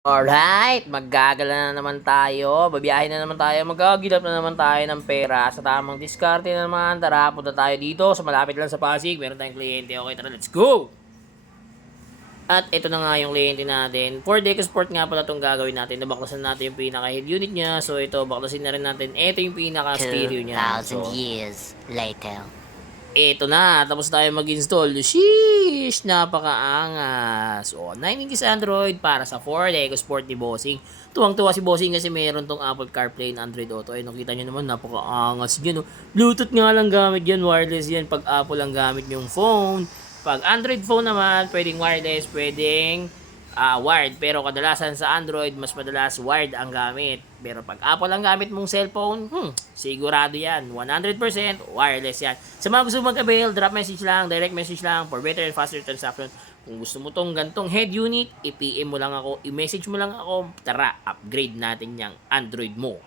Alright, maggagala na naman tayo, babiyahe na naman tayo, maggagilap na naman tayo ng pera sa tamang diskarte na naman. Tara, punta tayo dito sa malapit lang sa Pasig, meron tayong kliyente. Okay, tara, let's go! At ito na nga yung kliyente natin. For Decosport nga pala itong gagawin natin. Nabaklasan natin yung pinaka-head unit niya. So ito, baklasin na rin natin. Ito yung pinaka-stereo niya. 2,000 So, years later. ito na, tapos tayo mag-install. Sheesh! Napakaangas. O, 9 inches Android para sa Ford EcoSport ni Bossing. Tuwang-tuwa si Bossing kasi mayroon tong Apple CarPlay and Android Auto. Ay, nakita nyo naman, napakaangas dyan. Oh. Bluetooth nga lang gamit yan, wireless yan. Pag Apple lang gamit yung phone. Pag Android phone naman, pwedeng wireless, pwedeng wired. Pero kadalasan sa Android, mas madalas wired ang gamit. Pero pag Apple ang gamit mong cellphone, sigurado yan. 100% wireless yan. Sa mga gusto mag-avail, drop message lang, direct message lang for better and faster transaction. Kung gusto mo tong gantong head unit, i-PM mo lang ako, i-message mo lang ako, tara, upgrade natin yung Android mo.